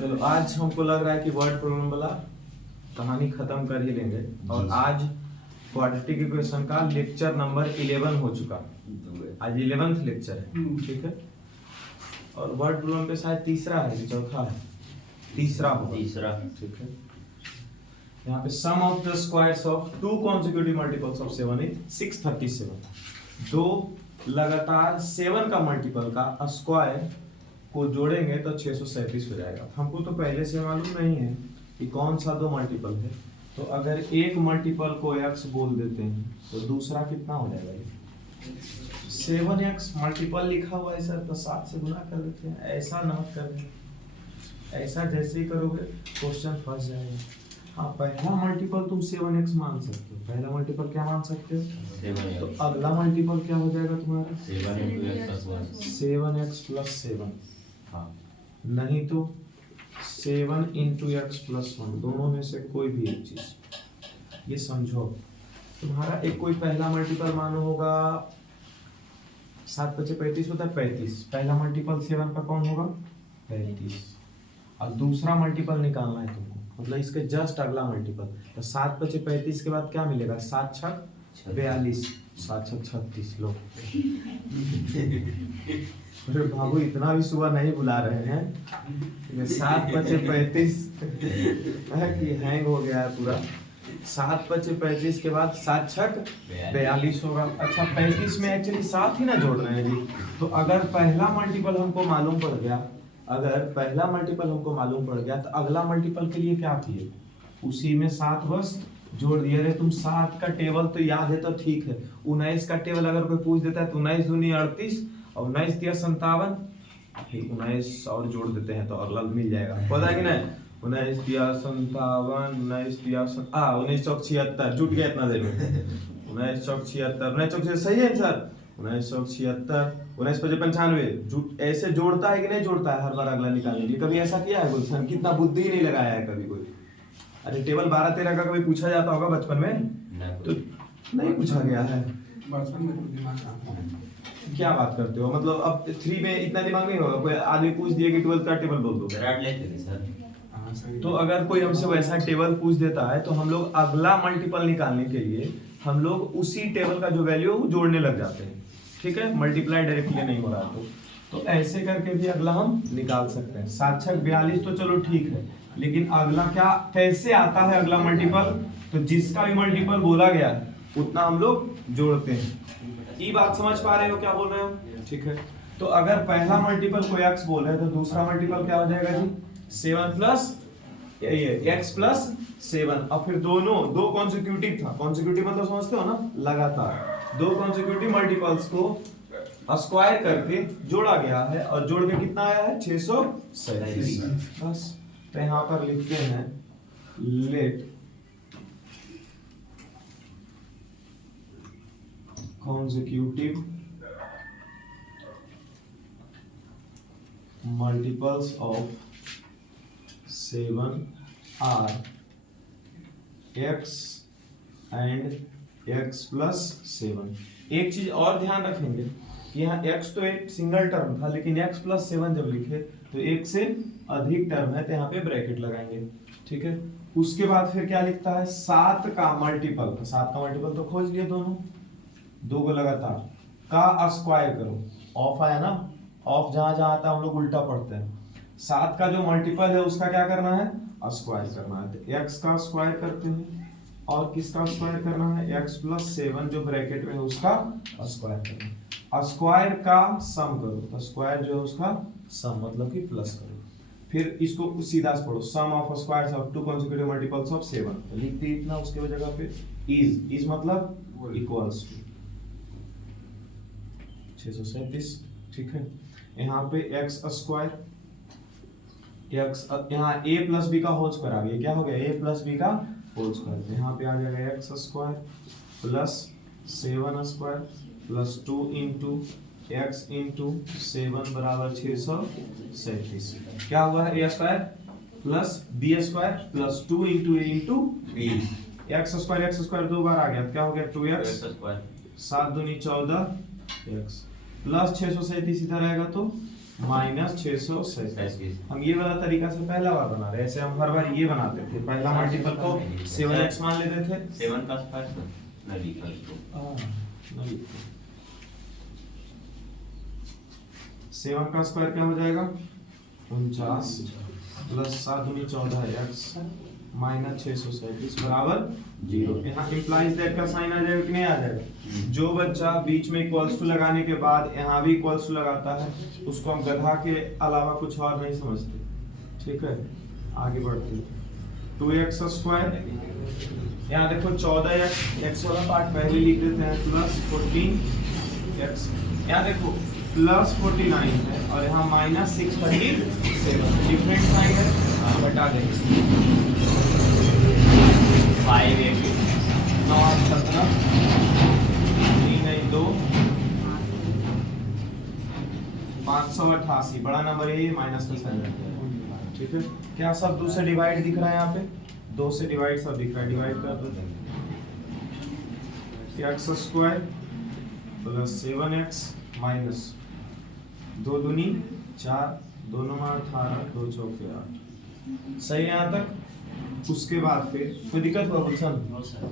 चलो आज हमको लग रहा है कि वर्ड प्रॉब्लम वाला कहानी खत्म कर ही लेंगे। और आज क्वाड्रेटिक इक्वेशन का लेक्चर नंबर 11 हो चुका। आज 11th लेक्चर है, ठीक है। और वर्ड प्रॉब्लम पे शायद तीसरा है कि चौथा है, तीसरा होगा, तीसरा, ठीक है। यहाँ पे sum of the squares of two consecutive multiples of 7 is 637। दो लगातार 7 का मल्टीपल का स्क्वायर को जोड़ेंगे तो 637 हो जाएगा। हमको तो पहले से मालूम नहीं है कि कौन सा दो मल्टीपल है, तो अगर एक मल्टीपल को x बोल देते हैं तो दूसरा कितना हो जाएगा? 7x मल्टीपल लिखा हुआ है सर, तो 7 से गुना कर देते हैं। ऐसा ना करें, ऐसा जैसे ही करोगे क्वेश्चन फंस जाएगा। हाँ, पहला मल्टीपल तुम 7x मान सकते हो। पहला मल्टीपल क्या मान सकते हो? 7x। तो अगला मल्टीपल क्या हो जाएगा तुम्हारा? 7x plus 7। हाँ, नहीं तो 7 x प्लस 1, दोनों में से कोई भी एक चीज। ये समझो, तुम्हारा एक कोई पहला मल्टीपल मानो होगा 7 × 5 = 35 होता है, 35। पहला मल्टीपल 7 का कौन होगा? 35। और दूसरा मल्टीपल निकालना है तुमको, मतलब इसके जस्ट अगला मल्टीपल। तो 7 × 5 = 35 के बाद क्या मिलेगा? 7 × 6 = 42, 7 × 6 = 36। लो अरे बाबू, इतना भी सुबह नहीं बुला रहे हैं। 7 × 5 = 35 कि हैंग हो गया है पूरा। 7 × 5 = 35 के बाद 7 × 6 = 42 होगा। अच्छा, 35 में एक्चुअली 7 ही ना जोड़ रहे हैं जी। तो अगर पहला मल्टीपल हमको मालूम पड़ गया, तो अगला मल्टीपल के लिए क्या किए? उसी में 7 बस जोड़ दिए। अरे तुम 7 का टेबल तो याद है तो ठीक है। 19 का टेबल अगर कोई पूछ देता है तो 19 दूनी 38 और 19 × 57, फिर 19 और जोड़ देते हैं तो अगला मिल जाएगा। पता है कि नहीं? 19 × 57, 19 × 76, जुट गया इतना देर में। 19 × 76, 19 × 76 सही है सर। 19 × 76, 19 × 5 = 95। जुट ऐसे जोड़ता है कि नहीं जोड़ता है हर बार अगला निकालने के लिए? कभी ऐसा किया है गुलशन? कितना बुद्धि नहीं लगाया है कभी कोई? अरे टेबल 12-13 का कभी पूछा जाता होगा बचपन में? तो नहीं पूछा गया है। बचपन में तो दिमाग आता है। क्या बात करते हो? मतलब अब 3 में इतना दिमाग नहीं होगा? कोई आदमी पूछ दिया कि 12 का टेबल बोल दो, रट लेते थे सर। हाँ, सही। तो अगर कोई हमसे वैसा टेबल पूछ देता है तो हम लोग अगला मल्टीपल निकालने के लिए हम लोग उसी टेबल का जो वैल्यू है वो जोड़ने लग जाते हैं, ठीक है। मल्टीप्लाई डायरेक्टली नहीं हो रहा तो ऐसे करके भी अगला हम निकाल सकते हैं। 7 × 6 = 42 तो चलो ठीक है, लेकिन अगला क्या कैसे आता है अगला मल्टीपल? तो जिसका भी मल्टीपल बोला गया उतना हम लोग जोड़ते हैं। ये बात समझ पा रहे हो क्या बोल रहे हो? ठीक है। तो अगर पहला मल्टीपल को x बोल रहे हैं तो दूसरा मल्टीपल क्या हो जाएगा जी? 7 प्लस x प्लस 7। अब फिर दोनों दो कॉन्सेक्यूटिव था। कॉन्सेक्यूटिव मतलब समझते हो ना, लगातार दो कॉन्सेक्यूटिव मल्टीपल्स को स्क्वायर करके जोड़ा गया है और जोड़ के कितना आया है? 637। बस। तो यहाँ पर लिखते हैं late consecutive multiples of 7 are x and x plus 7। एक चीज और ध्यान रखेंगे कि यहाँ x तो एक सिंगल टर्म था, लेकिन x plus 7 जब लिखे तो एक से अधिक टर्म है तो यहाँ पे ब्रैकेट लगाएंगे, ठीक है। उसके बाद फिर क्या लिखता है? 7 का मल्टीपल। 7 का मल्टीपल तो खोज लिए दोनों, दो को लगातार का स्क्वायर करो। ऑफ आया ना, ऑफ जहां जहां आता है हम लोग उल्टा पढ़ते हैं। 7 का जो मल्टीपल है उसका क्या करना है? स्क्वायर करना है। तो x का स्क्वायर करते हैं और किसका स्क्वायर करना है? x plus 7 जो ब्रैकेट में है उसका स्क्वायर करना है। स्क्वायर का सम करो, तो स्क्वायर जो है उसका सम मतलब कि प्लस करो। फिर इसको सीधा से पढ़ो, sum of squares of two consecutive multiples of 7। लिख दी इतना, उसके जगह पे इज मतलब इक्वल्स टू 637, ठीक है। यहाँ पे x स्क्वायर, x यहाँ a प्लस बी का होल स्क्वायर आ गया। क्या हो गया? a प्लस बी का होल स्क्वायर। यहाँ पे आ जाएगा x square plus 7 square plus 2 × x × 7 = 637। क्या हुआ है? a square plus b square plus 2 × a × b। x square 2 बार आ गया, क्या हो गया? 2x square. 7 दूनी 14 x प्लस 637 इधर आएगा तो माइनस 637। हम ये वाला तरीका से पहला बार बना रहे हैं, ऐसे हम हर बार ये बनाते थे, पहला मल्टीपल को 7x मान लेते थे। 7 का स्क्वायर नहीं इक्वल टू नहीं, 7 का स्क्वायर क्या हो जाएगा 49 प्लस 7 दूनी 14x माइनस 637 बराबर 0। यहाँ इम्प्लाइज दैट का साइन आ जाएगा कि नहीं आ जाएगा। जो बच्चा बीच में इक्वल्स टू लगाने के बाद यहाँ भी इक्वल्स टू लगाता है उसको हम गधा के अलावा कुछ और नहीं समझते। ठीक है, आगे बढ़ते हैं। 2x स्क्वायर, यहाँ देखो 14x, x वाला पार्ट पहले लिख देते हैं, प्लस 14x, यहाँ देखो प्लस 49 है और यहाँ माइनस 637, डिफरेंट साइन है, हटा देंगे। 5 8 9 17 3 2 588, बड़ा नंबर है ये, माइनस का साइन है। ठीक है, क्या सब 2 से डिवाइड दिख रहा है, यहाँ पे 2 से डिवाइड सब दिख रहा है, डिवाइड कर दो। x square plus 7x minus 2 दूनी 4, दोनों में 18, 2 चौके 8। सही है यहाँ तक। उसके बाद फिर कोई दिक्कत हुआ गुलशन?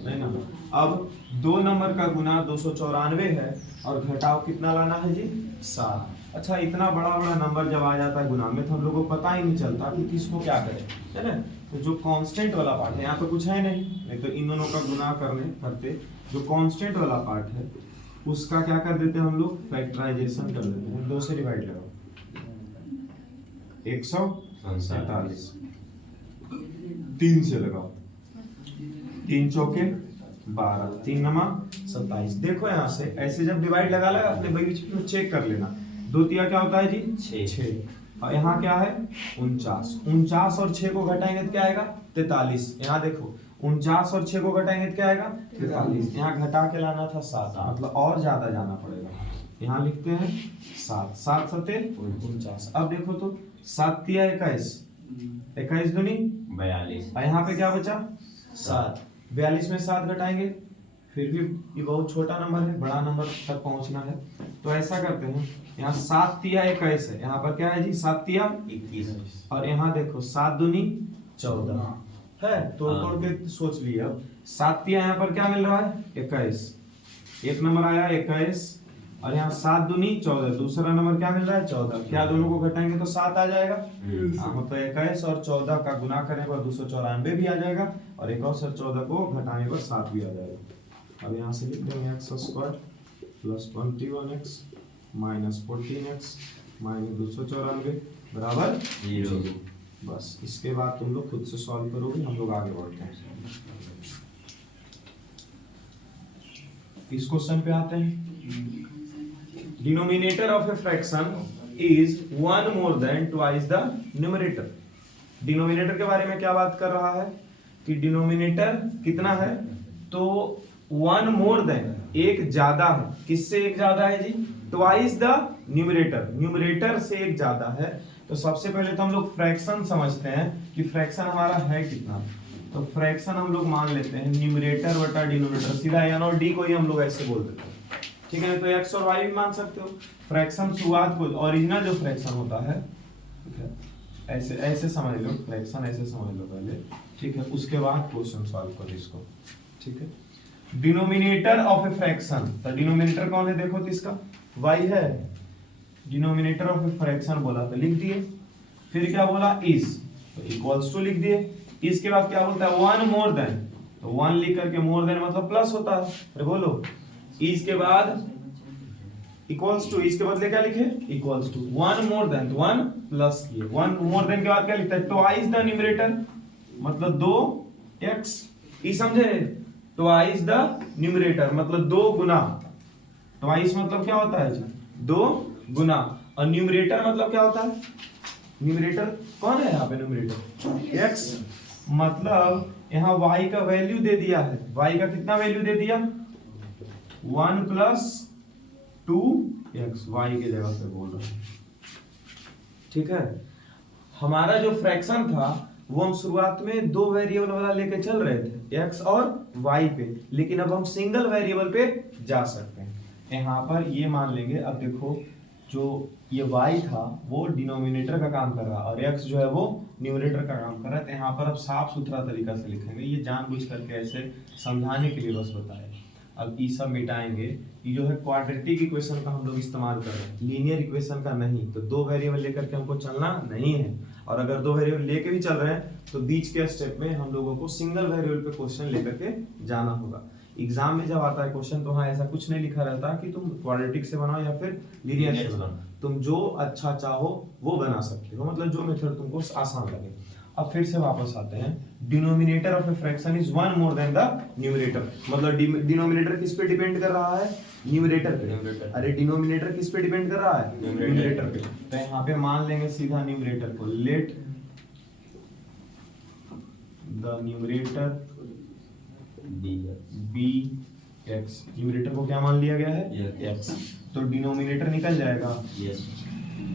नहीं ना। अब 2 नंबर का गुना 294 है और घटाव कितना लाना है जी 7। अच्छा, इतना बड़ा बड़ा नंबर जब आ जाता है गुना में तो हम लोगों को पता ही नहीं चलता कि किसको क्या करें, है ना। तो जो कांस्टेंट वाला पार्ट है, यहाँ तो कुछ है नहीं तो इन दोनों का गुना करते जो कांस्टेंट वाला पार्ट है उसका क्या कर देते हैं हम लोग, फैक्टराइजेशन कर देते हैं। 2 से डिवाइड लगाओ, 147, 3 से लगाओ, 3 चौके 12, 3 नमा 27। देखो यहाँ से ऐसे जब डिवाइड लगा अपने बीच में चेक कर लेना, 2 तिया क्या होता है जी 6 और यहाँ क्या है 49 और 6 को घटाएंगे तो क्या आएगा 43। यहाँ देखो 49 और 6 को घटाएंगे तो क्या आएगा 43। यहाँ घटा के लाना था 7, मतलब और ज्यादा जाना पड़ेगा। यहाँ लिखते हैं 7, 7 सते 49। अब देखो तो 7 तिया 21, 21 दूनी 42 और यहाँ पे क्या बचा 7। 42 में 7 घटाएंगे, फिर भी ये बहुत छोटा नंबर है, बड़ा नंबर तक पहुंचना है। तो ऐसा करते हैं, यहाँ 7 तिया 21 है, यहाँ पर क्या है जी 7 तिया 21 और यहाँ देखो 7 दूनी 14 है। तोड़ के सोच लिए। अब 7 तिया यहाँ पर क्या मिल रहा है 21, एक नंबर आया 21 और यहाँ 7 दूनी 14, दूसरा नंबर क्या मिल रहा है 14। क्या दोनों को घटाएंगे तो 7 आ जाएगा। मतलब 21 और 14 का गुना करने पर 294 भी आ जाएगा और 21 और 14 को घटाने पर 7 भी आ जाएगा। अब यहाँ से लिख देंगे x square plus 21x minus 14x minus 294 बराबर 0। बस इसके बाद तुम लोग खुद से सॉल्व करोगे, हम लोग आगे बढ़ते हैं। इस क्वेश्चन पे आते हैं। Denominator of a fraction is 1 more than twice the numerator. Denominator के बारे में क्या बात कर रहा है कि डिनोमिनेटर कितना है, तो 1 मोर देन, एक ज्यादा है। किससे एक ज्यादा है जी, ट्वाइस द न्यूमरेटर, न्यूमरेटर से एक ज्यादा है। तो सबसे पहले तो हम लोग फ्रैक्शन समझते हैं कि फ्रैक्शन हमारा है कितना। तो फ्रैक्शन हम लोग मान लेते हैं न्यूमरेटर बटा डिनोमिनेटर, सीधा n और d को ही हम लोग ऐसे बोल देते हैं। ठीक है, तो x और y भी मान सकते हो। फ्रैक्शन शुरुआत को, ओरिजिनल जो फ्रैक्शन होता है, ठीक है, ऐसे ऐसे समझ लो, फ्रैक्शन ऐसे समझ लो पहले, ठीक है, उसके बाद क्वेश्चन सॉल्व करो इसको। ठीक है, डिनोमिनेटर ऑफ ए फ्रैक्शन, तो डिनोमिनेटर कौन है देखो, तो इसका y है। डिनोमिनेटर ऑफ ए फ्रैक्शन बोला तो लिख दिए, फिर क्या बोला इज, तो इक्वल्स टू लिख दिए। इसके बाद क्या बोलता है 1 मोर देन, तो 1 लिख करके मोर देन मतलब प्लस होता है। अरे बोलो, इज के बाद इक्वल्स टू, इसके बदले क्या लिखे इक्वल्स टू। 1 मोर देन, तो 1 प्लस किए, 1 मोर देन के बाद क्या लिखता है ट्वाइस द न्यूमरेटर, मतलब 2x, ये समझे, ट्वाइस द न्यूमरेटर मतलब 2 गुना, ट्वाइस मतलब क्या होता है जी 2 गुना, और न्यूमरेटर मतलब क्या होता है, न्यूमरेटर कौन है यहाँ पे, न्यूमरेटर x, मतलब यहाँ y का वैल्यू दे दिया है, y का कितना वैल्यू दे दिया 1 प्लस 2x, y के जगह पे बोल रहा हूं। ठीक है, हमारा जो फ्रैक्शन था वो हम शुरुआत में 2 वेरिएबल वाला लेके चल रहे थे, x और y पे, लेकिन अब हम सिंगल वेरिएबल पे जा सकते हैं। यहाँ पर ये मान लेंगे, अब देखो जो ये y था वो डिनोमिनेटर का काम कर रहा है और x जो है वो न्यूमरेटर का काम कर रहा है। तो यहाँ पर अब साफ सुथरा तरीका से लिखेंगे, ये जानबूझ करके ऐसे समझाने के लिए बस बताया। अब ये सब मिटाएंगे, ये जो है क्वाड्रेटिक इक्वेशन का हम लोग इस्तेमाल कर रहे हैं, लीनियर इक्वेशन का नहीं। तो दो वेरिएबल लेकर के हमको चलना नहीं है, और अगर दो वेरिएबल लेके भी चल रहे हैं तो बीच के स्टेप में हम लोगों को सिंगल वेरिएबल पे क्वेश्चन लेकर के जाना होगा। एग्जाम में जब आता है क्वेश्चन तो हाँ ऐसा कुछ नहीं लिखा रहता कि तुम क्वाड्रेटिक से बनाओ या फिर लीनियर से बनाओ, तुम जो अच्छा चाहो वो बना सकते हो, मतलब जो मेथड तुमको आसान लगे। अब फिर से वापस आते हैं, denominator of a fraction is one more than the numerator. मतलब डिनोमिनेटर किस पे डिपेंड कर रहा है? न्यूमरेटर पे। अरे डिनोमिनेटर किस पे डिपेंड कर रहा है? न्यूमरेटर पे। तो यहाँ पे मान लेंगे सीधा न्यूमरेटर को, let the numerator be X. Numerator को क्या मान लिया गया है? एक्स। तो डिनोमिनेटर निकल जाएगा,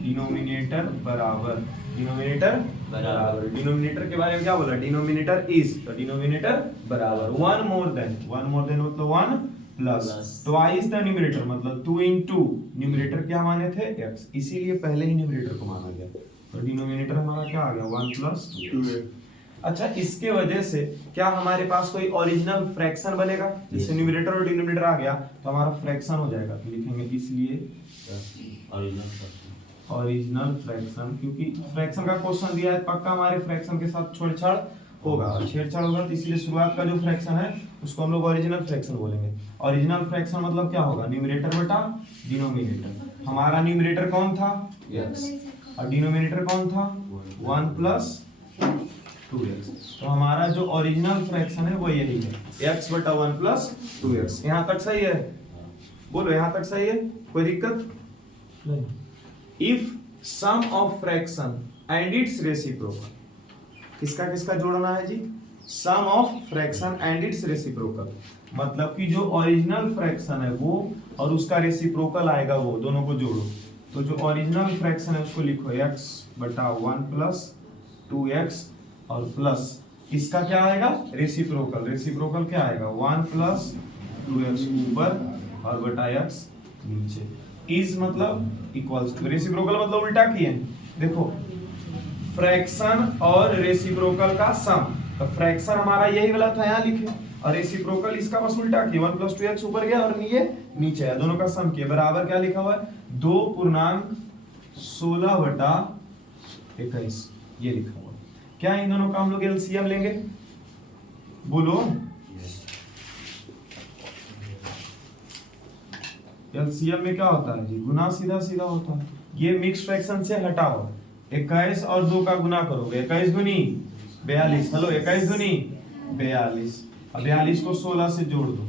डिनोमिनेटर बराबर डिनोमिनेटर के बारे में क्या बोला? डिनोमिनेटर इज, तो डिनोमिनेटर बराबर वन मोर देन मतलब one plus twice the numerator, मतलब 2 into न्यूमरेटर क्या माने थे? x, इसीलिए पहले ही न्यूमरेटर को माना गया। तो डिनोमिनेटर हमारा क्या आ गया? 1 plus 2। अच्छा, इसके वजह से क्या हमारे पास कोई ओरिजिनल फ्रैक्शन बनेगा? जैसे न्यूमरेटर और डिनोमिनेटर आ गया तो हमारा फ्रैक्शन हो जाएगा, तो लिखेंगे इसलिए ओरिजिनल फ्रैक्शन, क्योंकि फ्रैक्शन का क्वेश्चन दिया है, पक्का हमारे फ्रैक्शन के साथ छेड़छाड़ होगा, तो इसलिए शुरुआत का जो फ्रैक्शन है उसको हम लोग ओरिजिनल फ्रैक्शन बोलेंगे। ओरिजिनल फ्रैक्शन मतलब क्या होगा? न्यूमरेटर बटा डिनोमिनेटर। हमारा न्यूमरेटर कौन था? x, और डिनोमिनेटर कौन था? 1 plus 2x। तो हमारा जो ओरिजिनल फ्रैक्शन है वो यही है, x बटा 1 plus 2x। यहाँ तक सही है? बोलो, यहाँ तक सही है? कोई दिक्कत नहीं। If sum of fraction and its reciprocal, किसका किसका जोड़ना है जी? Sum of fraction and its reciprocal, मतलब कि जो ओरिजिनल फ्रैक्शन है वो और उसका रेसिप्रोकल आएगा वो, दोनों को जोड़ो। तो जो ओरिजिनल फ्रैक्शन है उसको लिखो x बटा 1 plus 2x, और प्लस इसका क्या आएगा? रेसिप्रोकल। रेसिप्रोकल क्या आएगा? 1 plus 2x ऊपर और बटा x नीचे। इज मतलब इक्वल्स टू, रेसिप्रोकल मतलब उल्टा किए। देखो, फ्रैक्शन और रेसिप्रोकल का सम, तो फ्रैक्शन हमारा यही वाला था, यहाँ लिखे, और रेसिप्रोकल इसका बस उल्टा किया, 1 plus 2x ऊपर गया और ये नीचे है, दोनों का सम किया, बराबर क्या लिखा हुआ है? 2.16 बटा 21, ये लिखा हुआ है। क्या इन दोनों का हम लोग एलसीएम लेंगे? बोलो, एलसीएम में क्या होता है जी? गुना सीधा सीधा होता है। ये मिक्स फ्रैक्शन से हटाओ, 21 और 2 का गुना करोगे, 21 दूनी 42। हेलो, 21 दूनी 42, अब 42 को 16 से जोड़ दो,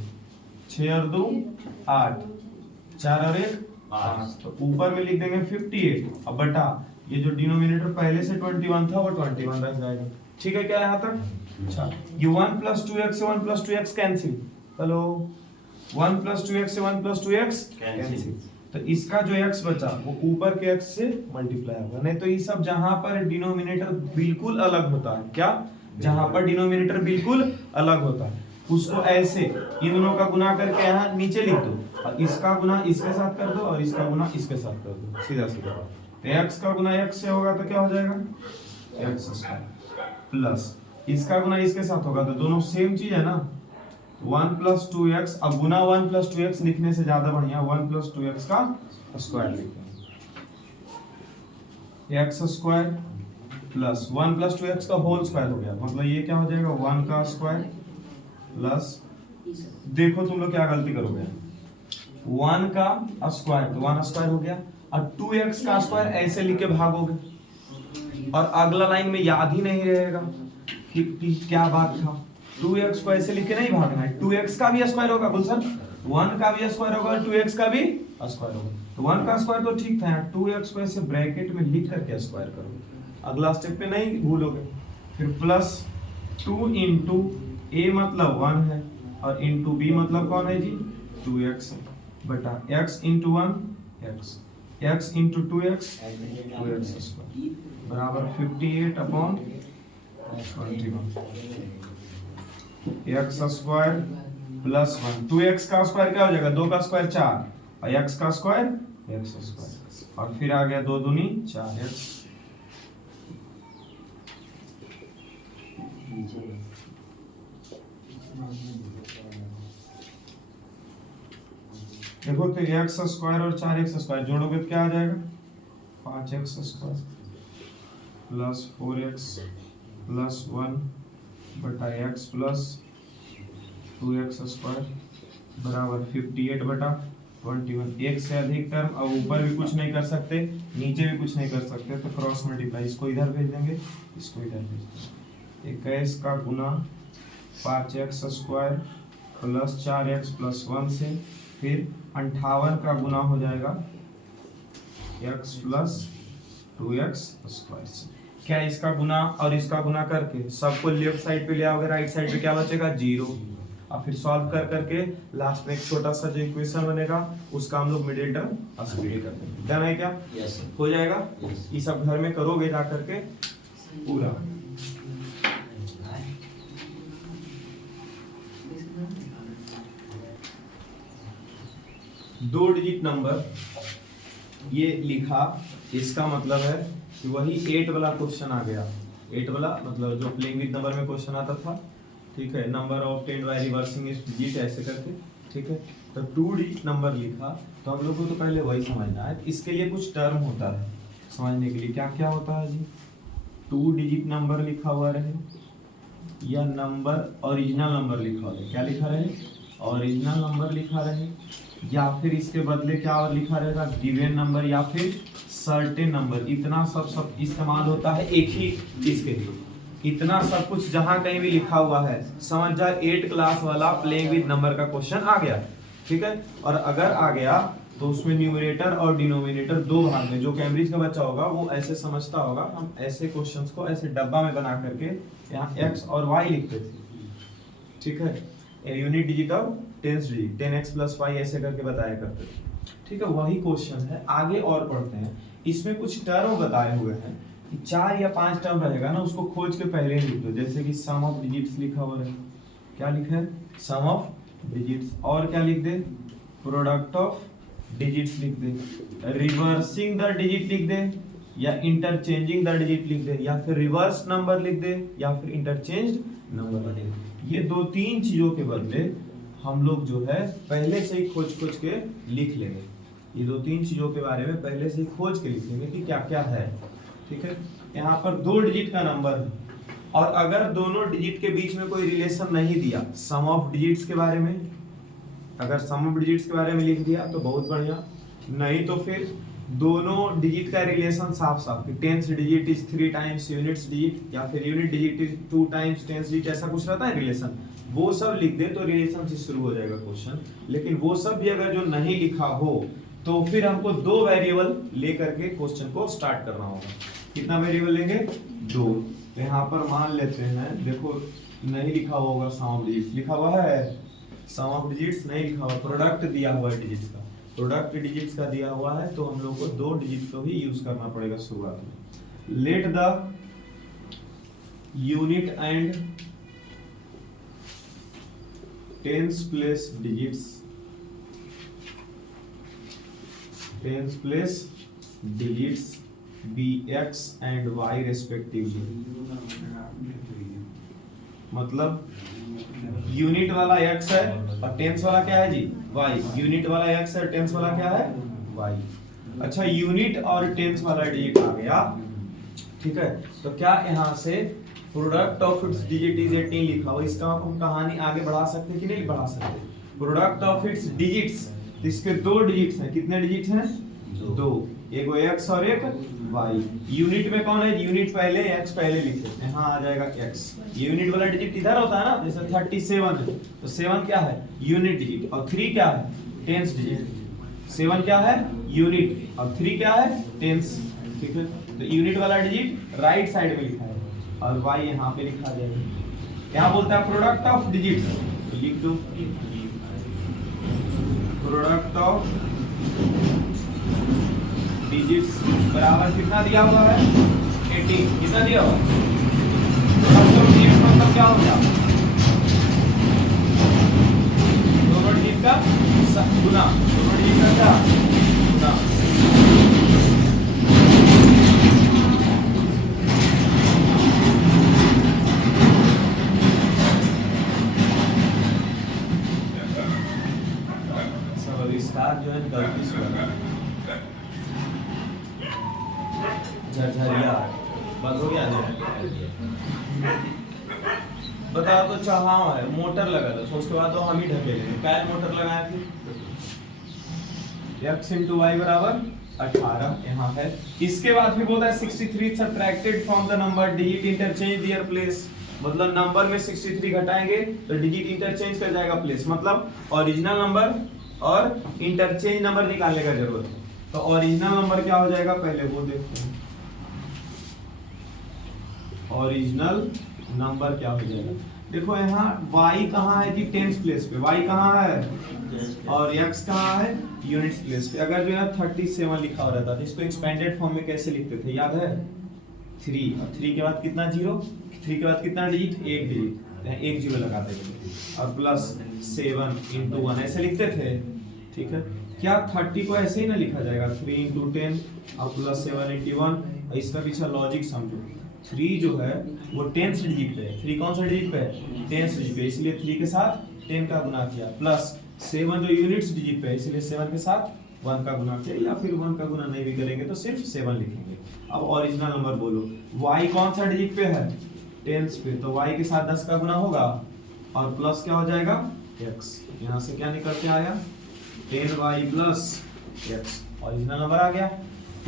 6 और 2 8, 4 और 1 8, तो ऊपर में लिख देंगे 58, अब बटा ये जो डिनोमिनेटर पहले से 21 था वो 21 रह जाएगा। ठीक है क्या यहाँ तक? अच्छा, ये 1 plus 2x से 1 plus 2x cancel. Hello, 1 plus 2x से 1 plus 2x कैंसिल, तो इसका जो x बचा वो ऊपर के x से मल्टीप्लाई होगा। नहीं तो ये सब जहां पर डिनोमिनेटर बिल्कुल अलग होता है, क्या? जहां पर डिनोमिनेटर बिल्कुल अलग होता है उसको ऐसे इन दोनों का गुना करके यहाँ नीचे लिख दो, और इसका गुना इसके साथ कर दो और इसका गुना इसके साथ कर दो, सीधा सीधा। तो x का गुना x से होगा तो क्या हो जाएगा? x स्क्वायर प्लस इसका गुना इसके साथ होगा, तो दोनों सेम चीज है ना। 1 plus 2x, अब गुना 1 plus 2x लिखने से ज्यादा बढ़िया 1 plus 2x का स्क्वायर लिखते हैं, x square plus 1 plus 2x का होल स्क्वायर हो गया, मतलब ये क्या हो जाएगा? 1 का स्क्वायर प्लस, देखो तुम लोग क्या गलती करोगे, 1 का स्क्वायर तो 1 स्क्वायर हो गया, और 2x का स्क्वायर ऐसे लिख के भागोगे, और अगला लाइन में याद ही नहीं रहेगा कि क्या बात था। 2x को ऐसे लिख के नहीं भागना है, 2x का भी स्क्वायर होगा गुलशन, 1 का भी स्क्वायर होगा, 2x का भी स्क्वायर होगा। तो 1 का स्क्वायर तो ठीक था, 2x को ऐसे ब्रैकेट में लिख करके स्क्वायर करोगे, अगला स्टेप पे नहीं भूलोगे। फिर प्लस 2 into a मतलब 1 है, और into b मतलब कौन है जी? 2x बटा x into 1 x into 2x 2x square बराबर 58 upon 21, x square plus 1, 2x का स्क्वायर क्या हो जाएगा? 2 का स्क्वायर 4, और x का स्क्वायर x स्क्वायर। और फिर आ गया 2 दूनी 4x। देखो तो एक्स स्क्वायर और 4x स्क्वायर जोड़ोगे तो क्या आ जाएगा 5x square plus 4x plus 1 बटा x प्लस 2x स्क्वायर बराबर 58 बटा 21। एक से अधिक टर्म, अब ऊपर भी कुछ नहीं कर सकते नीचे भी कुछ नहीं कर सकते, तो क्रॉस मल्टीप्लाई, इसको इधर भेज देंगे इसको इधर भेज देंगे। 21 का गुना 5x square plus 4x plus 1 से, फिर 58 का गुना हो जाएगा x प्लस 2x स्क्वायर से। क्या इसका गुना और इसका गुना करके सबको लेफ्ट साइड पे ले आओगे, राइट साइड पे क्या बचेगा 0, और फिर सॉल्व कर करके लास्ट में एक छोटा सा जो इक्वेशन बनेगा उसका हम लोग मिडिल टर्म स्प्लिट कर देंगे। डन है क्या? Yes sir. हो जाएगा। यस। ये सब घर में करोगे जा करके पूरा। दो डिजिट नंबर ये लिखा, इसका मतलब है कि वही 8 वाला क्वेश्चन आ गया। 8 वाला मतलब जो प्लेइंग विद नंबर में क्वेश्चन आता था, ठीक है, नंबर ऑफ 10 बाय रिवर्सिंग इस डिजिट ऐसे करके, ठीक है। तो 2 डिजिट नंबर लिखा तो हम लोग को तो पहले वही समझना है। इसके लिए कुछ टर्म होता है समझने के लिए। क्या क्या होता है जी? 2 डिजिट नंबर लिखा हुआ रहे या नंबर ओरिजिनल नंबर लिखा रहे, क्या लिखा रहे? ओरिजिनल नंबर लिखा रहे, या फिर इसके बदले क्या और लिखा रहेगा गिवन नंबर या फिर सर्टेन नंबर। इतना सब इस्तेमाल होता है एक ही चीज के लिए। इतना सब कुछ जहां कहीं भी लिखा हुआ है समझ जाए 8 क्लास वाला प्लेइंग विद नंबर का क्वेश्चन आ गया, ठीक है। और अगर आ गया तो उसमें न्यूमरेटर और डिनोमिनेटर 2 भाग में, जो कैम्ब्रिज का बच्चा होगा वो ऐसे समझता होगा, हम ऐसे क्वेश्चंस को ऐसे डब्बा में बना करके यहाँ x और y लिखते थे, ठीक है। यूनिट डिजिट और tens digit 10x plus y ऐसे करके बताया करते थे, ठीक है। वही क्वेश्चन है। आगे और पढ़ते हैं। इसमें कुछ टर्म बताए हुए हैं कि 4 या 5 टर्म रहेगा ना, उसको खोज के पहले लिख दो। जैसे कि सम ऑफ डिजिट्स लिखा हुआ है, क्या लिखा है? सम ऑफ डिजिट्स। और क्या लिख दे? प्रोडक्ट ऑफ डिजिट्स लिख दे, रिवर्सिंग द डिजिट लिख दे, या इंटरचेंजिंग द डिजिट लिख दे, या फिर रिवर्स नंबर लिख दे, या फिर इंटरचेंज नंबर लिख दे। ये 2-3 चीजों के बदले हम लोग जो है पहले से ही खोज के लिख लेंगे। ये 2-3 चीजों के बारे में पहले से ही खोज के लिख लेंगे कि क्या क्या है, ठीक है। यहाँ पर 2 डिजिट का नंबर है, और अगर दोनों डिजिट के बीच में कोई रिलेशन नहीं दिया, सम ऑफ डिजिट्स के बारे में, अगर सम ऑफ डिजिट्स के बारे में लिख दिया तो बहुत बढ़िया, नहीं तो फिर दोनों डिजिट का रिलेशन साफ साफ कि tens digit is 3 times units digit, या फिर unit digit is 2 times tens digit, ऐसा कुछ रहता है रिलेशन, वो सब लिख दे तो रिलेशन से शुरू हो जाएगा क्वेश्चन। लेकिन वो सब भी अगर जो नहीं लिखा हो तो फिर हमको 2 वेरिएबल लेकर के क्वेश्चन को स्टार्ट करना होगा। कितना वेरिएबल लेंगे? 2। तो यहाँ पर मान लेते हैं, देखो नहीं लिखा होगा सम ऑफ डिजिट्स, लिखा हुआ है सम ऑफ डिजिट्स नहीं लिखा हुआ, प्रोडक्ट दिया हुआ है डिजिट्स का, प्रोडक्ट डिजिट्स का दिया हुआ है, तो हम लोग को 2 डिजिट को ही यूज करना पड़ेगा शुरुआत में। Let the unit and tens place digits, tens place digits be x and y respectively। मतलब यूनिट वाला x है और टेंस वाला क्या है जी? y। यूनिट वाला x है और टेंस वाला क्या है? y। अच्छा, यूनिट और टेंस वाला डिजिट आ गया, ठीक है। तो क्या यहाँ से product of its digit is 18 लिखा हुआ, इसका हम कहानी आगे बढ़ा सकते हैं कि नहीं बढ़ा सकते? प्रोडक्ट ऑफ इट्स डिजिट्स, इसके 2 डिजिट्स हैं। कितने डिजिट्स हैं? 2। एक वो x और एक y। यूनिट में कौन है? यूनिट पहले x पहले लिख लेते हैं, यहाँ आ जाएगा x। यूनिट वाला डिजिट इधर होता है ना, जैसे 37 है तो 7 क्या है? यूनिट डिजिट, और 3 क्या है? Tens digit. 7 क्या है? यूनिट, और 3 क्या है? टेंस, ठीक है। तो यूनिट वाला डिजिट राइट साइड में लिखा है और y यहाँ पे लिखा जाएगा। क्या बोलता है? प्रोडक्ट ऑफ डिजिट्स, तो लिख दो प्रोडक्ट ऑफ डिजिट्स बराबर कितना दिया हुआ है? 18। कितना दिया हुआ है? प्रोडक्ट ऑफ डिजिट्स मतलब क्या हो गया? दोनों डिजिट का गुना, दोनों डिजिट का क्या? गुना। LDR बंद हो गया ना। बताओ तो चाहा है मोटर लगा था, उसके बाद तो हम ही ढकेलेंगे, कैल मोटर लगाया फिर x into y बराबर 18 यहाँ है। इसके बाद फिर बोलता है 63 subtracted from the number digit interchange their place, मतलब नंबर में 63 घटाएंगे तो डिजिट इंटरचेंज कर जाएगा प्लेस, मतलब ओरिजिनल नंबर और इंटरचेंज नंबर निकालने का जरूरत है। तो ओरिजिनल नंबर क्या हो जाएगा पहले वो देखते हैं, ओरिजिनल नंबर क्या हो जाएगा। देखो यहाँ y कहाँ है जी, टेंस प्लेस पे, y कहाँ है और x कहाँ है यूनिट्स प्लेस पे। अगर जो है 37 लिखा हो रहता तो इसको एक्सपेंडेड फॉर्म में कैसे लिखते थे याद है, 3 और 3 के बाद कितना जीरो, 3 के बाद कितना डिजिट, एक डिजिट, एक जीरो लगाते थे और प्लस 7 into 1 ऐसे लिखते थे। ठीक है, क्या 30 को ऐसे ही ना लिखा जाएगा, 3 into 10 और प्लस 7 into 1। इसका पीछे लॉजिक समझो, 3 जो है वो 10th डिजिट पे है, 3 कौन सा डिजिट पे है 10th डिजिट पे, इसलिए 3 के साथ 10 का गुना किया, प्लस 7 जो यूनिट्स डिजिट पे है इसलिए 7 के साथ 1 का गुना किया, या फिर 1 का गुना नहीं भी करेंगे तो सिर्फ 7 लिखेंगे। अब ओरिजिनल नंबर बोलो, y कौन सा डिजिट पे है 10th पे, तो y के साथ 10 का गुना होगा और प्लस क्या हो जाएगा x, यहाँ से क्या निकल के आया 10y plus x, original number आ गया।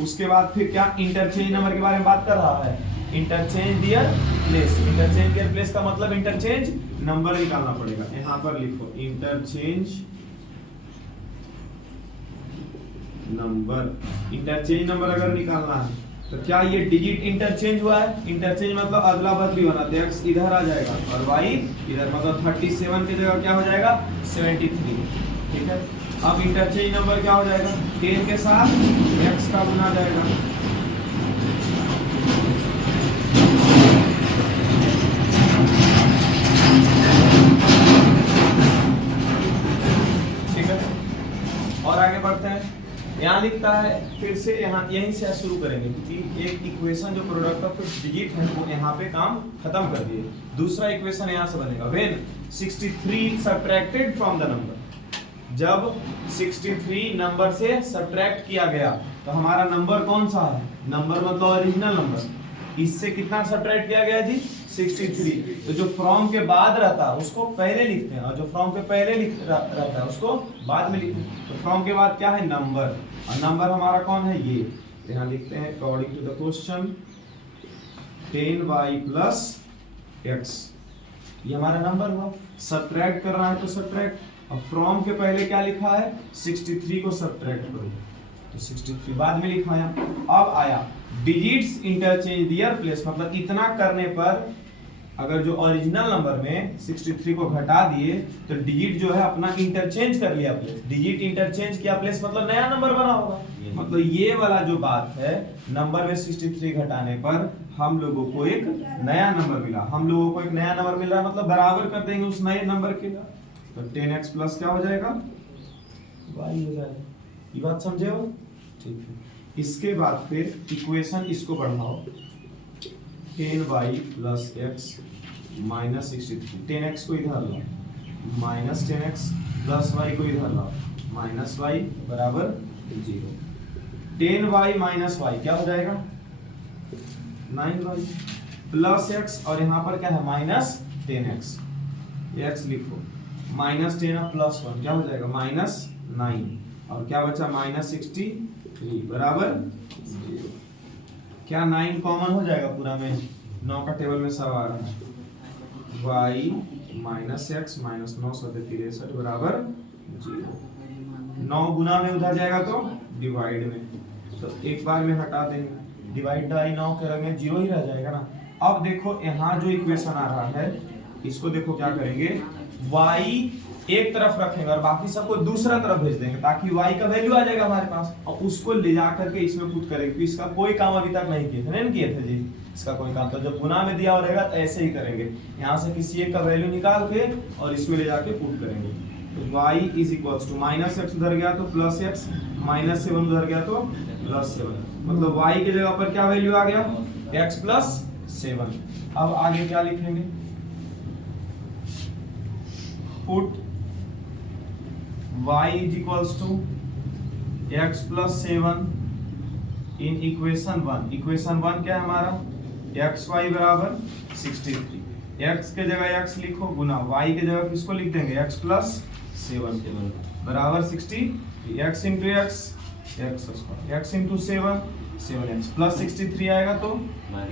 उसके बाद फिर क्या इंटरचेंज नंबर के बारे में बात कर रहा है, इंटरचेंज दियर प्लेस, इंटरचेंज दियर प्लेस का मतलब इंटरचेंज नंबर निकालना पड़ेगा। यहाँ पर लिखो इंटरचेंज नंबर, इंटरचेंज नंबर अगर निकालना है तो क्या ये डिजिट इंटरचेंज हुआ है, इंटरचेंज मतलब अदला बदली होना, तो x इधर आ जाएगा और y इधर, मतलब 37 की जगह क्या हो जाएगा 73। ठीक है, अब इंटरचेंज नंबर क्या हो जाएगा 10 के साथ x का गुना जाएगा, ठीक है। और आगे बढ़ते हैं, यहाँ लिखता है फिर से, यहाँ यहीं से शुरू करेंगे क्योंकि एक इक्वेशन जो प्रोडक्ट ऑफ डिजिट है वो यहाँ पे काम खत्म कर दिए। दूसरा इक्वेशन यहाँ से बनेगा, when 63 subtracted from the number, जब 63 नंबर से सब्ट्रैक्ट किया गया तो हमारा नंबर कौन सा है, नंबर मतलब ओरिजिनल नंबर, इससे कितना सब्ट्रैक्ट किया गया जी 63। तो जो फ्रॉम के बाद रहता है उसको पहले लिखते हैं और जो फ्रॉम के पहले रहता है उसको बाद में लिखते हैं। तो फ्रॉम के बाद क्या है नंबर, और नंबर हमारा कौन है ये, तो यहाँ लिखते हैं according to the question 10y plus x, ये हमारा नंबर हुआ। सब्ट्रैक्ट करना है तो सब्ट्रैक्ट, और फ्रॉम के पहले क्या लिखा है 63 को सब्ट्रैक्ट करो तो 63 बाद में लिखा है। अब आया डिजिट्स इंटरचेंज दियर प्लेस, मतलब इतना करने पर अगर जो ओरिजिनल नंबर में 63 को घटा दिए तो डिजिट जो है अपना इंटरचेंज कर लिया प्लेस, डिजिट इंटरचेंज किया प्लेस मतलब नया नंबर बना होगा। मतलब ये वाला जो बात है नंबर में 63 घटाने पर हम लोगों को एक नया नंबर मिला, हम लोगों को एक नया नंबर मिल रहा है, मतलब बराबर कर देंगे उस नए नंबर के, तो 10x प्लस क्या हो जाएगा y हो जाएगा। ये बात समझे हो, ठीक है। इसके बाद फिर इक्वेशन इसको बढ़ाओ, 10y plus x minus 63, 10x को इधर लाओ माइनस 10x प्लस y को इधर लाओ माइनस y बराबर 0, 10y माइनस y क्या हो जाएगा 9y प्लस x, और यहाँ पर क्या है माइनस 10x, x लिखो माइनस 10 प्लस 1 क्या हो जाएगा माइनस 9, और क्या बचा माइनस 63 बराबर 0। क्या 9 कॉमन हो जाएगा पूरा में, 9 का टेबल में सब आ रहा है, y माइनस x माइनस 9 63 बराबर 0। 9 गुना में उधर जाएगा तो डिवाइड में, तो एक बार में हटा देंगे, डिवाइड बाई 9 करेंगे 0 ही रह जाएगा ना। अब देखो यहाँ जो इक्वेशन आ रहा है इसको देखो क्या करेंगे, y एक तरफ रखेंगे और बाकी सबको दूसरा तरफ भेज देंगे ताकि y का वैल्यू आ जाएगा हमारे पास, और उसको ले जा करके इसमें पुट करेंगे। तो इसका कोई काम अभी तक नहीं किए थे, नहीं किए थे जी इसका कोई काम, तो जब गुना में दिया हो रहेगा तो ऐसे ही करेंगे, यहाँ से किसी एक का वैल्यू निकाल के और इसमें ले जाके पुट करेंगे। तो y is equals to minus X उधर गया तो प्लस एक्स, माइनस 7 उधर गया तो प्लस 7, मतलब y की जगह पर क्या वैल्यू आ गया x प्लस 7। अब आगे क्या लिखेंगे, put y is equals to x plus 7 in equation one क्या है हमारा, एक्स वाई बराबर 63, एक्स के जगह एक्स लिखो गुना वाई के जगह किसको लिख देंगे, एक्स प्लस 7 बराबर 60, x into x x square, x into 7 x plus 63 आएगा तो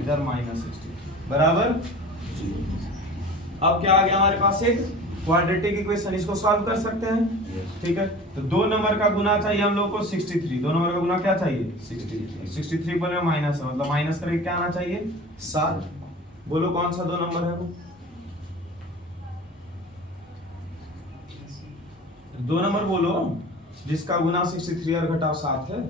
इधर माइनस 63 बराबर। अब क्या आ गया हमारे पास, एक क्वाड्रेटिक इक्वेशन, इसको सॉल्व कर सकते हैं, ठीक है। तो 2 नंबर का गुना चाहिए हम लोग को 63, 2 नंबर का गुना क्या चाहिए 63 पर माइनस है, मतलब माइनस करके क्या आना चाहिए 7। बोलो कौन सा 2 नंबर है वो, 2 नंबर बोलो जिसका गुना 63 और घटाव 7 है।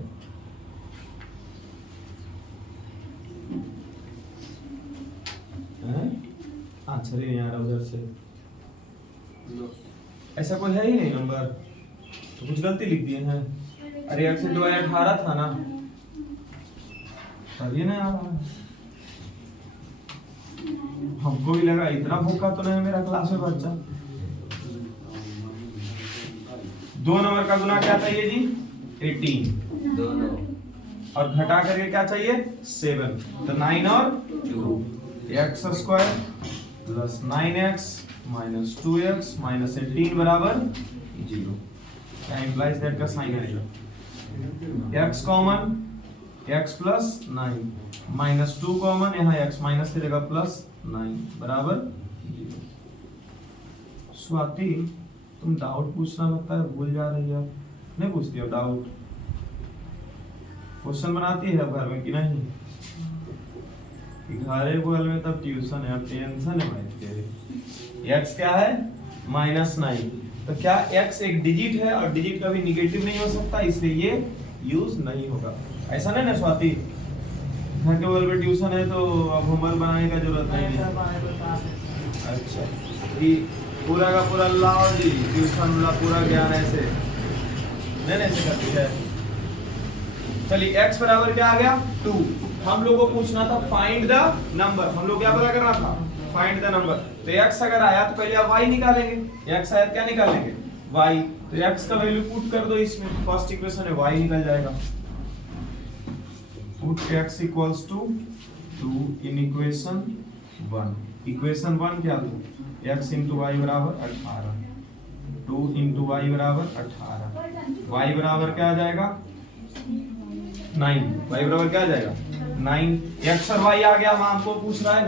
आंसर ही नहीं आ रहा उधर से, ऐसा कोई है ही नहीं नंबर, तो कुछ गलती लिख दिए हैं। अरे एक्स इंटू वाई 18 था ना, तब ये नहीं आ रहा है। हमको भी लगा इतना भूखा तो नहीं मेरा क्लास में बच्चा। 2 नंबर का गुना क्या चाहिए जी 18, और घटा करके क्या चाहिए 7, तो 9 और 2 x square plus 9x minus 2x minus 18 बराबर 0। क्या इंप्लाइज दैट का साइन आएगा, x common x plus 9 minus 2 common, यहाँ x माइनस की जगह प्लस 9 बराबर 0। स्वाति तुम डाउट पूछना लगता है भूल जा रही है, नहीं पूछती हो डाउट, क्वेश्चन बनाती है घर में कि नहीं, घरे बगल में तब ट्यूशन है, अब टेंशन है मैथ के। x क्या है -9, तो क्या x एक डिजिट है और डिजिट कभी निगेटिव नहीं हो सकता, इसलिए ये यूज नहीं होगा। ऐसा नहीं ना स्वाति, घर के बगल में ट्यूशन है तो अब होमवर्क बनाने का जरूरत नहीं है। अच्छा ये पूरा का पूरा लाओ जी, ट्यूशन वाला पूरा ज्ञान ऐसे नहीं ऐसे करती है। चलिए x बराबर क्या आ गया 2, हम लोग को पूछना था फाइंड द नंबर, हम लोग क्या पता करना था फाइंड द नंबर। तो x अगर आया तो पहले आप y निकालेंगे, x आया क्या निकालेंगे y, तो x का वैल्यू पुट कर दो इसमें, फर्स्ट इक्वेशन है y निकल जाएगा, put x equals to 2 in equation 1, equation 1 क्या दो x इंटू वाई बराबर 18, 2 इंटू वाई बराबर 18, y बराबर क्या आ जाएगा 9, y बराबर क्या आ जाएगा 9, x और y आ गया। वहां हमको पूछ रहा है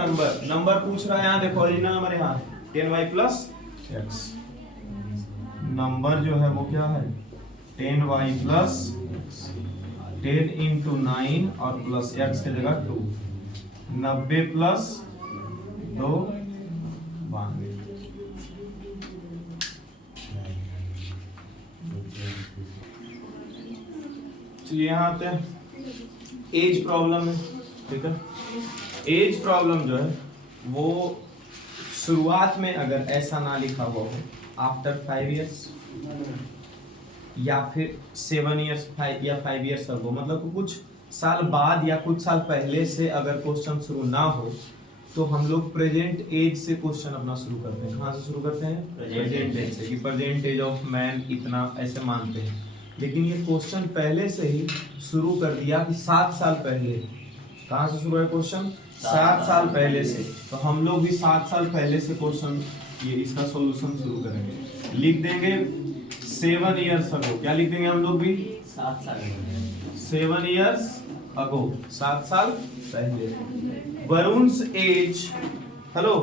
नंबर पूछ रहा है, यहाँ देखो ओरिजिनल नंबर यहाँ 10y प्लस x, नंबर जो है वो क्या है 10y प्लस 10 इंटू 9 और प्लस x की जगह 2, 90 प्लस 2 92। चलिए यहाँ आते हैं एज प्रॉब्लम है, ठीक है। एज प्रॉब्लम जो है वो शुरुआत में अगर ऐसा ना लिखा हुआ हो आफ्टर 5 इयर्स या फिर 7 इयर्स 5 या 5 इयर्स अगो, मतलब कुछ साल बाद या कुछ साल पहले से अगर क्वेश्चन शुरू ना हो तो हम लोग प्रेजेंट एज से क्वेश्चन अपना शुरू करते हैं। कहाँ से शुरू करते हैं प्रेजेंट एज से, कि प्रेजेंट एज ऑफ मैन इतना ऐसे मानते हैं। लेकिन ये क्वेश्चन पहले से ही शुरू कर दिया कि 7 साल पहले, कहाँ से शुरू है क्वेश्चन 7 साल पहले से, तो हम लोग भी 7 साल पहले से क्वेश्चन ये इसका सॉल्यूशन शुरू करेंगे, लिख देंगे 7 इयर्स अगो, क्या लिख देंगे हम लोग भी 7 इयर्स अगो, 7 साल पहले। वरुण एज, हेलो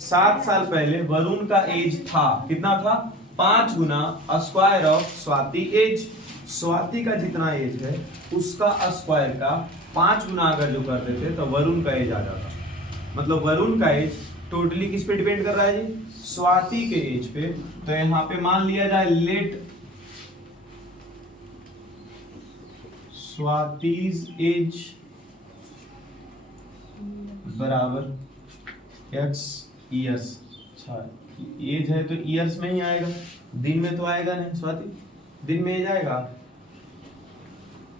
7 साल पहले वरुण का एज था, कितना था 5 गुना square of Swati age, Swati का जितना एज है उसका स्क्वायर का 5 गुना अगर जो कर देते तो वरुण का एज आ जाता। मतलब वरुण का एज टोटली किस पे डिपेंड कर रहा है जी स्वाति के एज पे। तो यहाँ पे मान लिया जाए लेट स्वाति's एज बराबर x इयर्स। अच्छा एज है तो इयर्स में ही आएगा, दिन में तो आएगा नहीं स्वाति, दिन में ही जाएगा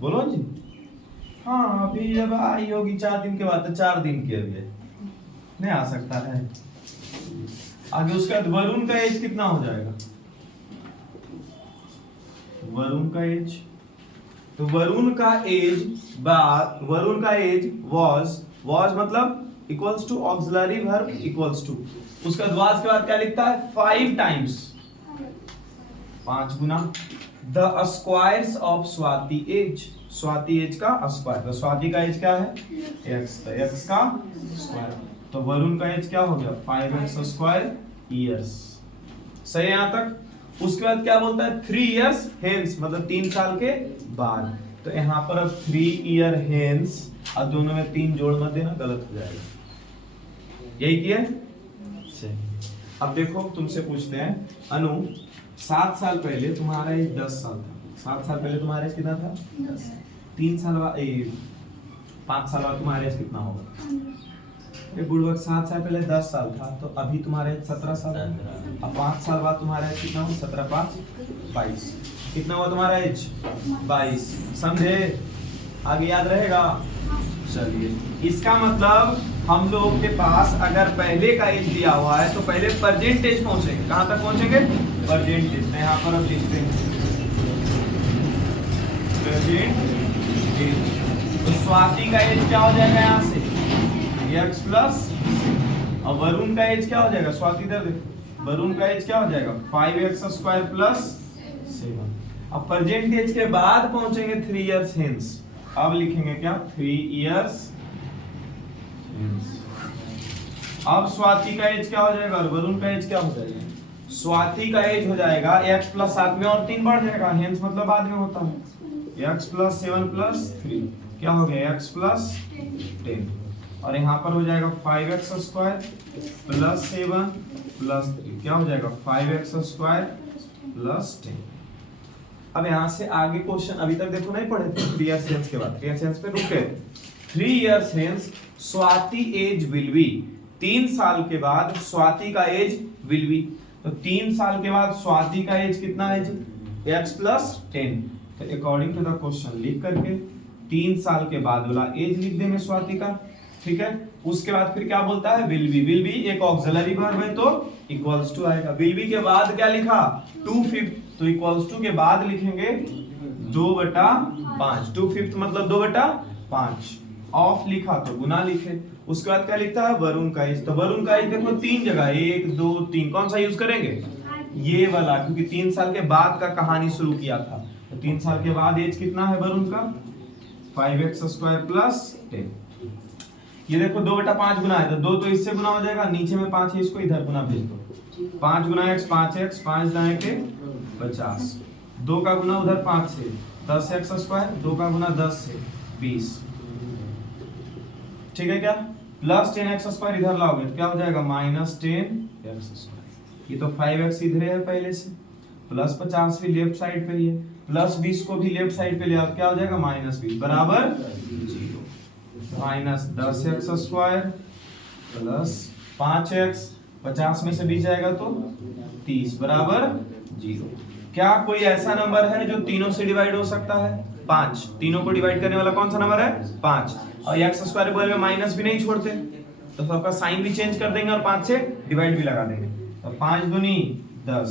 बोलो जी। हाँ अभी जब आई होगी 4 दिन के बाद तो 4 दिन के लिए नहीं आ सकता है आगे। उसके बाद वरुण का एज कितना हो जाएगा, वरुण का एज तो वरुण का एज was मतलब equals to auxiliary verb equals to, उसका was के बाद क्या लिखता है 5 टाइम्स, 5 गुना the squares of Swati age, Swati age का स्क्वायर, तो स्वाति का एज क्या है x, तो x का स्क्वायर, तो वरुण का एज क्या हो गया 5x स्क्वायर ईयर्स। सही है यहाँ तक। उसके बाद क्या बोलता है 3 इयर्स हेंस, मतलब 3 साल के बाद, तो यहाँ पर अब 3 ईयर हेंस, और दोनों में 3 जोड़ मत देना, गलत हो जाएगा। यही किया। अब देखो तुमसे पूछते हैं अनु, 7 साल पहले तुम्हारा एज 10 साल था, 7 साल पहले तुम्हारा एज कितना था 3 साल बाद 5 साल बाद तुम्हारा एज कितना होगा, ये बुढ़वा 7 साल पहले 10 साल था, तो अभी तुम्हारा एज 17 साल है, अब 5 साल बाद तुम्हारा एज कितना होगा 17 5 22, कितना हुआ तुम्हारा एज 22। समझे, आगे याद रहेगा। चलिए, इसका मतलब हम लोग के पास अगर पहले का एज दिया हुआ है तो पहले प्रेजेंट एज पहुंचेंगे, कहां तक पहुंचेंगे प्रेजेंट एज, यहाँ पर अब लिखते हैं प्रेजेंट एज। तो स्वाति का एज क्या हो जाएगा यहाँ से x प्लस, और वरुण का एज क्या हो जाएगा, स्वाति इधर देखो, वरुण का एज क्या हो जाएगा 5x स्क्वायर प्लस 7। अब प्रेजेंट एज के बाद पहुंचेंगे 3 इयर्स हेंस, अब लिखेंगे क्या 3 इयर्स हेंस। अब स्वाति का एज क्या हो जाएगा और वरुण का एज क्या हो जाएगा, स्वाति का एज हो जाएगा x प्लस 7 में और 3 बढ़ जाएगा, हेंस मतलब बाद में होता है, x प्लस 7 प्लस 3 क्या हो गया x प्लस 10, और यहाँ पर हो जाएगा 5x स्क्वायर प्लस 7 प्लस 3 क्या हो जाएगा 5x स्क्वायर प्लस 10। अब यहाँ से आगे क्वेश्चन अभी तक देखो नहीं पढ़े थे, 3 इयर्स हेंस के बाद 3 इयर्स हेंस पे रुके, 3 years hence Swati age will be, 3 साल के बाद स्वाति का एज विल बी, तो 3 साल के बाद स्वाति का एज कितना है जी x प्लस 10, तो अकॉर्डिंग टू द क्वेश्चन लिख करके 3 साल के बाद वाला एज लिख देंगे स्वाति का, ठीक है। उसके बाद फिर क्या बोलता है विल बी एक ऑक्सिलरी वर्ब है तो इक्वल्स टू आएगा, विल बी के बाद क्या लिखा 2/5, तो इक्वल्स टू के बाद लिखेंगे 2/5, 2/5 मतलब 2/5, ऑफ लिखा तो गुना लिखे। उसके बाद क्या लिखता है वरुण का एज, तो वरुण का एज देखो 3 जगह 1 2 3, कौन सा यूज करेंगे ये वाला, क्योंकि 3 साल के बाद का कहानी शुरू किया था, तो 3 साल के बाद एज कितना है वरुण का 5x स्क्वायर प्लस 10। ये देखो 2/5 गुना है, तो 2 तो इससे गुना हो जाएगा, नीचे में 5 है, इसको इधर गुना भेज दो, 5 गुना x 5x, 5 दाएं के 50, 2 का गुना उधर 5 से 10x स्क्वायर, 2 का गुना 10 से 20, ठीक है क्या, प्लस 10x स्क्वायर इधर लाओगे तो क्या हो जाएगा माइनस 10x स्क्वायर, ये तो 5x इधर है पहले से, प्लस 50 भी लेफ्ट साइड पे ही है, प्लस 20 को भी लेफ्ट साइड पे ले आओ, क्या हो जाएगा माइनस 20 बराबर 0, minus 10x square plus 5x, 50 में से 20 जाएगा तो 30 बराबर 0। क्या कोई ऐसा नंबर है जो तीनों से डिवाइड हो सकता है 5, तीनों को डिवाइड करने वाला कौन सा नंबर है 5, और x स्क्वायर के बगल में माइनस भी नहीं छोड़ते, तो सबका साइन भी चेंज कर देंगे और 5 से डिवाइड भी लगा देंगे, तो 5 दूनी 10,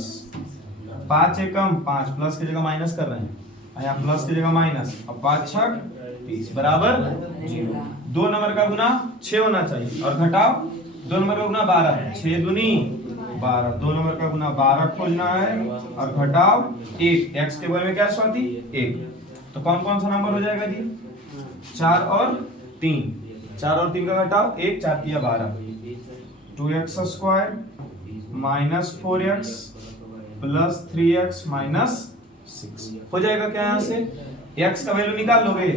5 एकम 5, प्लस की जगह माइनस कर रहे हैं, यहाँ प्लस की जगह माइनस, अब 5 छक 30 बराबर 0। 2 नंबर का गुना 6 होना चाहिए और घटाओ 2 नंबर का गुना 12, 6 दूनी 12, 2 नंबर का गुना 12 खोजना है और घटाओ 1, x के बगल में क्या स्वाति 1, तो कौन कौन सा नंबर हो जाएगा जी 4 और 3, 4 और 3 का घटाओ 1, 4 किया 12, 2x square minus 4x plus 3x minus 6 हो जाएगा क्या, यहाँ से x का वैल्यू निकाल लोगे।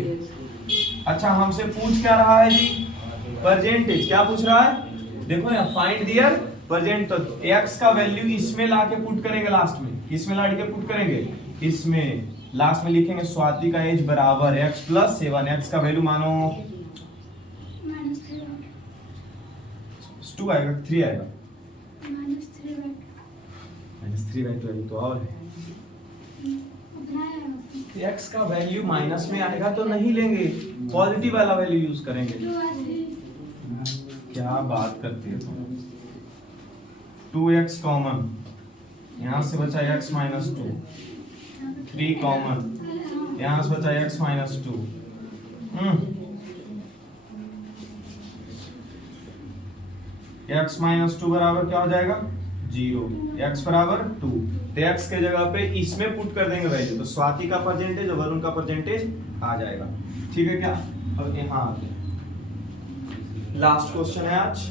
अच्छा हमसे पूछ क्या रहा है जी परसेंटेज, क्या पूछ रहा है देखो यहाँ फाइंड दियर प्रेजेंट, तो x का वैल्यू इसमें लाके पुट करेंगे, लास्ट में इसमें ला के पुट करेंगे, इसमें लास्ट में लिखेंगे स्वाति का एज बराबर x प्लस 7, x का वैल्यू मानो -2 आएगा 3 आएगा -3/2 तो और है, x का वैल्यू माइनस में आएगा तो नहीं लेंगे, पॉजिटिव वाला वैल्यू यूज करेंगे। क्या बात करते हो तुम, 2x कॉमन, यहाँ से बचा x -2, 3 कॉमन यहाँ से बचा x माइनस 2। x माइनस 2 बराबर क्या हो जाएगा 0, x बराबर 2। तो x के जगह पे इसमें पुट कर देंगे वैल्यू, तो स्वाति का परसेंटेज और वरुण का परसेंटेज आ जाएगा। ठीक है क्या? अब यहाँ आते हैं, लास्ट क्वेश्चन है आज,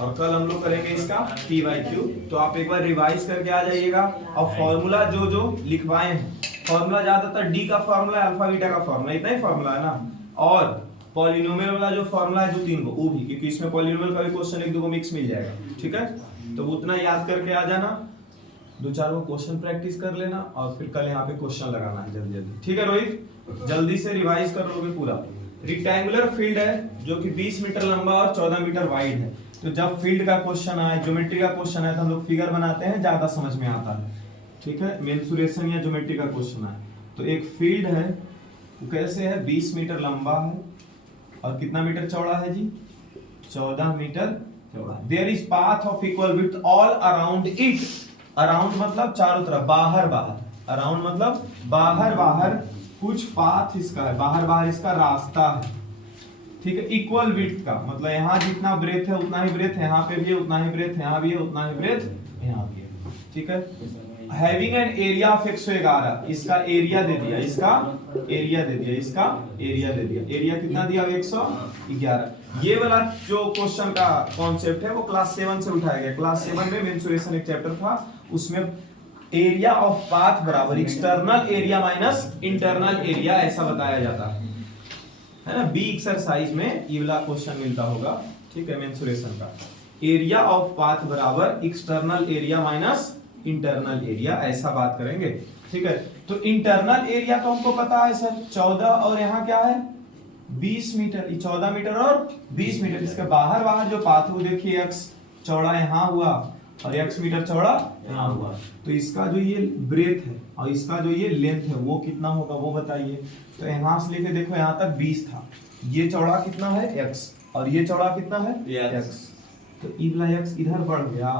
और कल हम लोग करेंगे इसका P/Q। तो आप एक बार रिवाइज करके आ जाइएगा, और फॉर्मूला जो जो लिखवाए हैं, फॉर्मूला ज्यादातर D का फॉर्मूला, अल्फा बीटा का फॉर्मूला, इतना ही फॉर्मूला है ना, और पॉलिनोमियल वाला जो फॉर्मूला है 2-3 को, वो भी, क्योंकि इसमें पॉलिनोमियल का भी क्वेश्चन 1-2 को मिक्स मिल जाएगा। ठीक है, तो उतना याद करके आ जाना, 2-4 को क्वेश्चन प्रैक्टिस कर लेना, और फिर कल यहाँ पे क्वेश्चन लगाना है जल्दी जल्दी। ठीक है रोहित, जल्दी से रिवाइज कर लोगे पूरा। रेक्टेंगुलर फील्ड है जो कि 20 मीटर लंबा और 14 मीटर वाइड है। तो जब फील्ड का क्वेश्चन आए, ज्योमेट्री का क्वेश्चन है, तो हम लोग फिगर बनाते हैं, ज्यादा समझ में आता है। ठीक है, मेंसुरेशन या ज्योमेट्री का क्वेश्चन आए तो एक फील्ड है, वो कैसे है, 20 मीटर लंबा है और कितना मीटर चौड़ा है जी, 14 मीटर चौड़ा। There is path of equal width all around it. Around मतलब चारों तरफ, बाहर बाहर, अराउंड मतलब बाहर बाहर कुछ पाथ इसका है, बाहर बाहर इसका रास्ता है। ठीक है, इक्वल विड्थ का मतलब यहाँ जितना ब्रेथ है उतना ही ब्रेथ यहाँ पे भी है, उतना ही ब्रेथ यहाँ भी है, उतना ही ब्रेथ यहाँ भी है। ठीक है, हैविंग एन एरिया ऑफ 111, इसका एरिया दे दिया, इसका एरिया दे दिया, इसका एरिया दे दिया। एरिया कितना दिया, 111। ये वाला जो क्वेश्चन का कॉन्सेप्ट है वो क्लास 7 से उठाया गया। क्लास 7 में मेंसुरेशन एक चैप्टर था, उसमें एरिया ऑफ पाथ बराबर external area minus internal area, ऐसा बताया जाता है ना। बी एक्सरसाइज में ये वाला क्वेश्चन मिलता होगा। ठीक है, मेंसुरेशन का एरिया ऑफ पाथ बराबर external area minus internal area, ऐसा बात करेंगे। ठीक है, तो इंटरनल एरिया तो हमको पता है सर 14, और यहाँ क्या है 20 मीटर, ये 14 मीटर और 20 मीटर। इसके बाहर बाहर जो पाथ है वो देखिए x चौड़ा यहाँ हुआ और x मीटर चौड़ा यहाँ हुआ। तो इसका जो ये ब्रेथ है और इसका जो ये लेंथ है वो कितना होगा वो बताइए। तो यहाँ से लेके देखो यहाँ तक 20 था, ये चौड़ा कितना है x और ये चौड़ा कितना है x। तो ई वाला x इधर बढ़ गया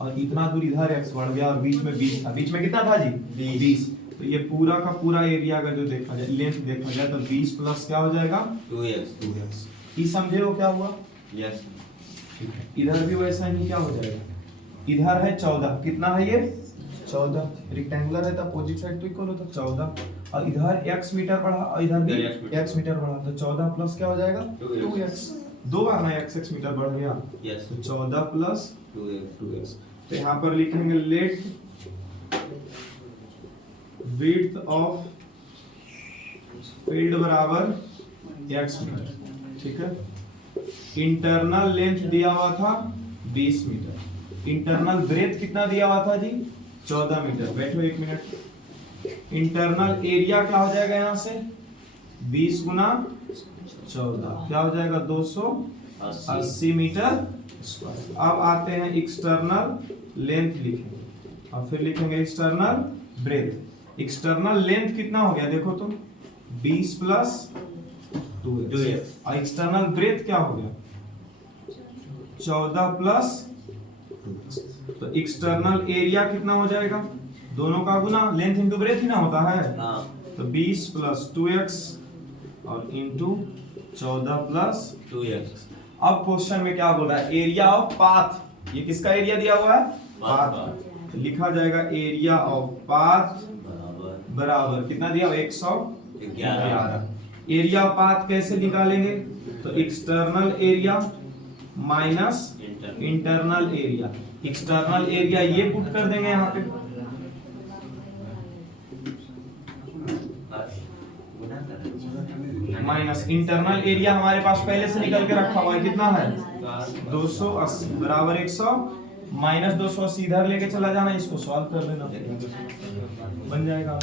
और इतना दूर इधर x बढ़ गया, और बीच में 20 था। बीच में कितना था जी 20। तो ये पूरा का पूरा एरिया अगर जो देखा जाए, लेंथ देखा जाए, तो 20 प्लस क्या हो जाएगा 2x। ये समझे हो क्या हुआ? यस। ठीक है, इधर भी वैसा ही क्या हो जाएगा, इधर है 14, कितना है ये 14, रेक्टेंगुलर है तो अपोजिट साइड तो इक्वल होता 14, और इधर x मीटर बढ़ा और इधर भी x मीटर बढ़ा, तो 14 प्लस क्या हो जाएगा 2x। दो बार ना x मीटर बढ़ गया, तो 14 प्लस 2x। तो यहाँ पर लिखेंगे लेट विड्थ ऑफ फील्ड बराबर x मीटर। ठीक है, इंटरनल लेंथ दिया हुआ था 20 मीटर, इंटरनल ब्रेथ कितना दिया हुआ था जी 14 मीटर। बैठो 1 मिनट। इंटरनल एरिया क्या हो जाएगा, यहाँ से 20 गुना 14 क्या हो जाएगा 280 मीटर स्क्वायर। अब आते हैं एक्सटर्नल लेंथ लिखेंगे और फिर लिखेंगे एक्सटर्नल ब्रेथ। एक्सटर्नल लेंथ कितना हो गया देखो तो 20 प्लस 2x, और एक्सटर्नल ब्रेथ क्या हो गया 14 प्लस 2x। तो एक्सटर्नल एरिया कितना हो जाएगा, दोनों का गुना, लेंथ इंटू ब्रेथ ही ना होता है, तो 20 प्लस 2x और इंटू 14 प्लस 2x। अब क्वेश्चन में क्या बोल रहा है, एरिया ऑफ पाथ। ये किसका एरिया दिया हुआ है, पाथ। तो लिखा जाएगा एरिया ऑफ पाथ बराबर कितना दिया हुआ 111। एरिया ऑफ पाथ कैसे निकालेंगे, तो external area minus internal area. External area ये पुट कर देंगे यहाँ पे, माइनस इंटरनल एरिया हमारे पास पहले से निकल के रखा हुआ है, कितना है 280 बराबर 100, माइनस 280 इधर लेके चला जाना, इसको सॉल्व कर देना बन जाएगा।